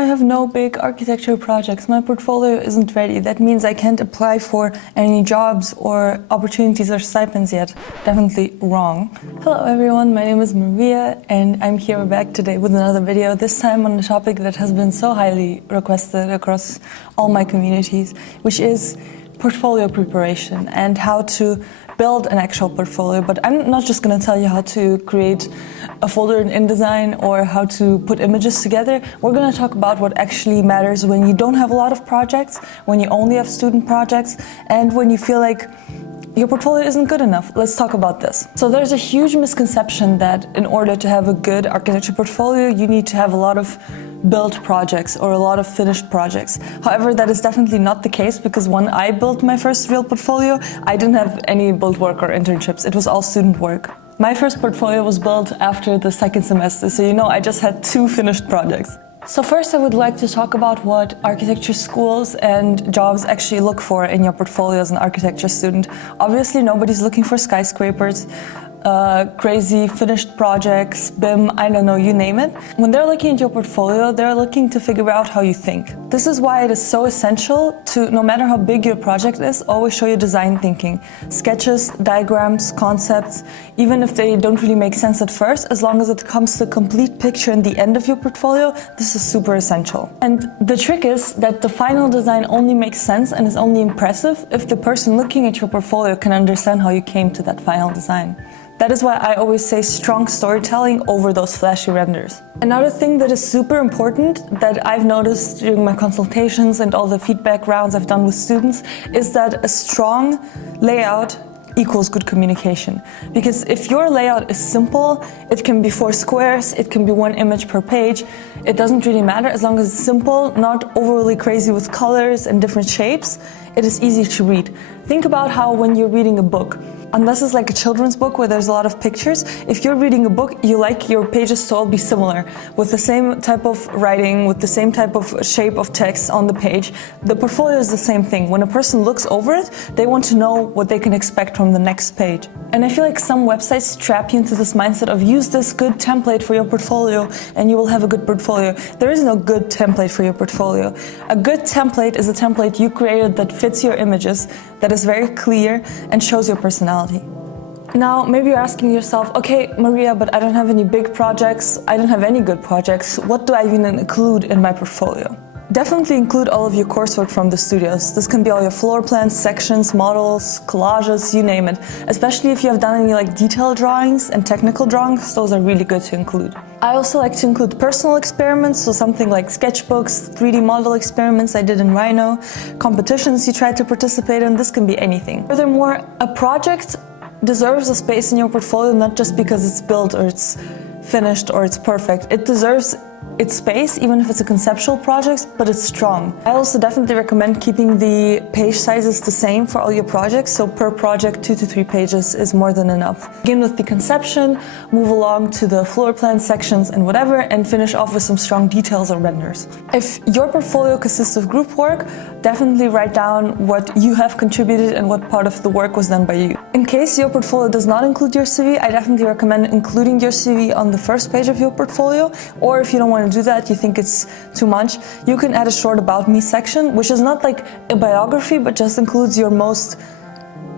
I have no big architecture projects. My portfolio isn't ready. That means I can't apply for any jobs or opportunities or stipends yet. Definitely wrong. Hello everyone, my name is Maria and I'm here back today with another video, this time on a topic that has been so highly requested across all my communities, which is portfolio preparation and how to build an actual portfolio. But I'm not just going to tell you how to create a folder in InDesign or how to put images together. We're going to talk about what actually matters when you don't have a lot of projects, when you only have student projects, and when you feel like your portfolio isn't good enough. Let's talk about this. So there's a huge misconception that in order to have a good architecture portfolio, you need to have a lot of built projects or a lot of finished projects. However, that is definitely not the case, because when I built my first real portfolio, I didn't have any build work or internships. It was all student work. My first portfolio was built after the second semester, so I just had 2 finished projects. So first I would like to talk about what architecture schools and jobs actually look for in your portfolio as an architecture student. Obviously nobody's looking for skyscrapers, crazy finished projects, BIM, I don't know, you name it. When they're looking at your portfolio, they're looking to figure out how you think. This is why it is so essential to, no matter how big your project is, always show your design thinking. Sketches, diagrams, concepts, even if they don't really make sense at first, as long as it comes to a complete picture in the end of your portfolio, this is super essential. And the trick is that the final design only makes sense and is only impressive if the person looking at your portfolio can understand how you came to that final design. That is why I always say strong storytelling over those flashy renders. Another thing that is super important that I've noticed during my consultations and all the feedback rounds I've done with students is that a strong layout equals good communication. Because if your layout is simple, it can be 4 squares, it can be 1 image per page, it doesn't really matter as long as it's simple, not overly crazy with colors and different shapes, it is easy to read. Think about how when you're reading a book, unless it's like a children's book where there's a lot of pictures, if you're reading a book, you like your pages to all be similar, with the same type of writing, with the same type of shape of text on the page. The portfolio is the same thing. When a person looks over it, they want to know what they can expect from the next page. And I feel like some websites trap you into this mindset of use this good template for your portfolio and you will have a good portfolio. There is no good template for your portfolio. A good template is a template you created that fits your images, that is very clear and shows your personality. Now, maybe you're asking yourself, okay, Maria, but I don't have any big projects, I don't have any good projects, what do I even include in my portfolio? Definitely include all of your coursework from the studios. This can be all your floor plans, sections, models, collages, you name it. Especially if you have done any detailed drawings and technical drawings, those are really good to include. I also like to include personal experiments, so something like sketchbooks, 3D model experiments I did in Rhino, competitions you tried to participate in, this can be anything. Furthermore, a project deserves a space in your portfolio not just because it's built or it's finished or it's perfect. It deserves its space, even if it's a conceptual project, but it's strong. I also definitely recommend keeping the page sizes the same for all your projects, so per project 2 to 3 pages is more than enough. Begin with the conception, move along to the floor plan sections and whatever, and finish off with some strong details or renders. If your portfolio consists of group work, definitely write down what you have contributed and what part of the work was done by you. In case your portfolio does not include your CV, I definitely recommend including your CV on the first page of your portfolio, or if you don't want to do that, you think it's too much, you can add a short about me section, which is not like a biography, but just includes your most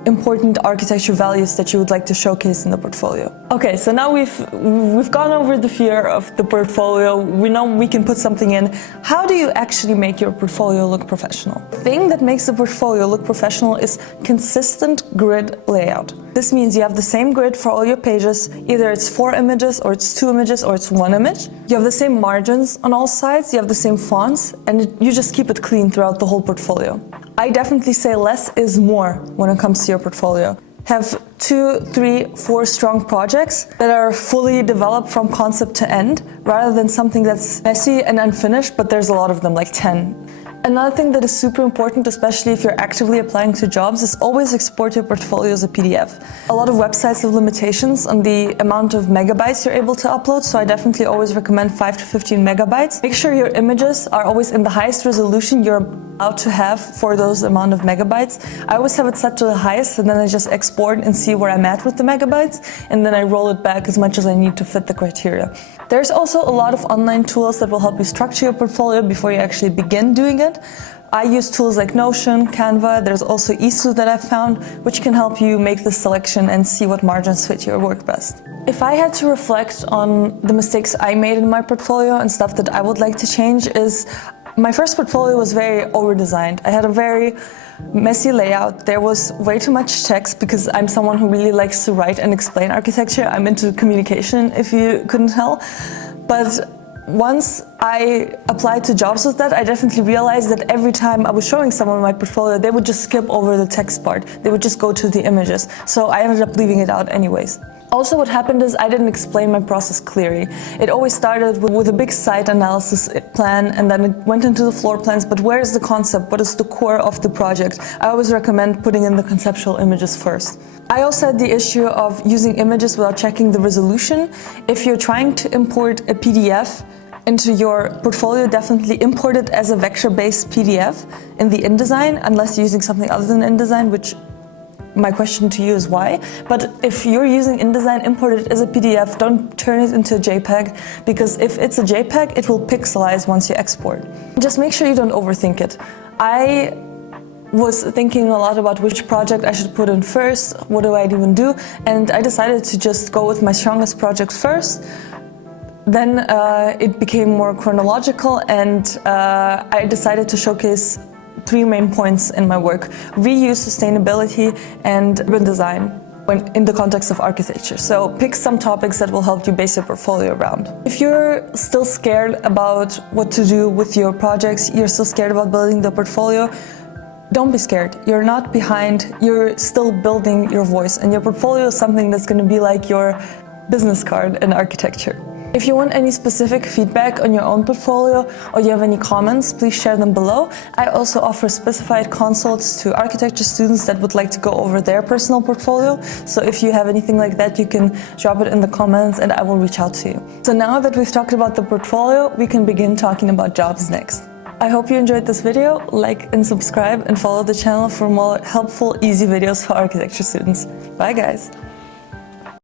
important architecture values that you would like to showcase in the portfolio. Okay, so now we've gone over the fear of the portfolio. We know we can put something in. How do you actually make your portfolio look professional? The thing that makes the portfolio look professional is consistent grid layout. This means you have the same grid for all your pages. Either it's 4 images, or it's 2 images, or it's 1 image. You have the same margins on all sides, you have the same fonts, and you just keep it clean throughout the whole portfolio. I definitely say less is more when it comes to your portfolio. Have 2, 3, 4 strong projects that are fully developed from concept to end, rather than something that's messy and unfinished, but there's a lot of them, like 10. Another thing that is super important, especially if you're actively applying to jobs, is always export your portfolio as a PDF. A lot of websites have limitations on the amount of megabytes you're able to upload, so I definitely always recommend 5 to 15 megabytes. Make sure your images are always in the highest resolution you're allowed to have for those amount of megabytes. I always have it set to the highest, and then I just export and see where I'm at with the megabytes, and then I roll it back as much as I need to fit the criteria. There's also a lot of online tools that will help you structure your portfolio before you actually begin doing it. I use tools like Notion, Canva. There's also Esu that I've found, which can help you make the selection and see what margins fit your work best. If I had to reflect on the mistakes I made in my portfolio and stuff that I would like to change, is my first portfolio was very over-designed. I had a very messy layout. There was way too much text because I'm someone who really likes to write and explain architecture. I'm into communication, if you couldn't tell. But once I applied to jobs with that, I definitely realized that every time I was showing someone my portfolio, they would just skip over the text part. They would just go to the images. So I ended up leaving it out anyways. Also, what happened is I didn't explain my process clearly. It always started with a big site analysis plan, and then it went into the floor plans, but where is the concept? What is the core of the project? I always recommend putting in the conceptual images first. I also had the issue of using images without checking the resolution. If you're trying to import a PDF into your portfolio, definitely import it as a vector-based PDF in the InDesign, unless you're using something other than InDesign, which my question to you is why. But if you're using InDesign, import it as a PDF, don't turn it into a JPEG, because if it's a JPEG, it will pixelize once you export. Just make sure you don't overthink it. I was thinking a lot about which project I should put in first, what do I even do, and I decided to just go with my strongest project first. Then it became more chronological, and I decided to showcase 3 main points in my work: reuse, sustainability, and urban design when in the context of architecture. So pick some topics that will help you base your portfolio around. If you're still scared about what to do with your projects, you're still scared about building the portfolio, don't be scared. You're not behind, you're still building your voice, and your portfolio is something that's going to be like your business card in architecture. If you want any specific feedback on your own portfolio, or you have any comments, please share them below. I also offer specified consults to architecture students that would like to go over their personal portfolio. So if you have anything like that, you can drop it in the comments and I will reach out to you. So now that we've talked about the portfolio, we can begin talking about jobs next. I hope you enjoyed this video. Like and subscribe and follow the channel for more helpful, easy videos for architecture students. Bye guys!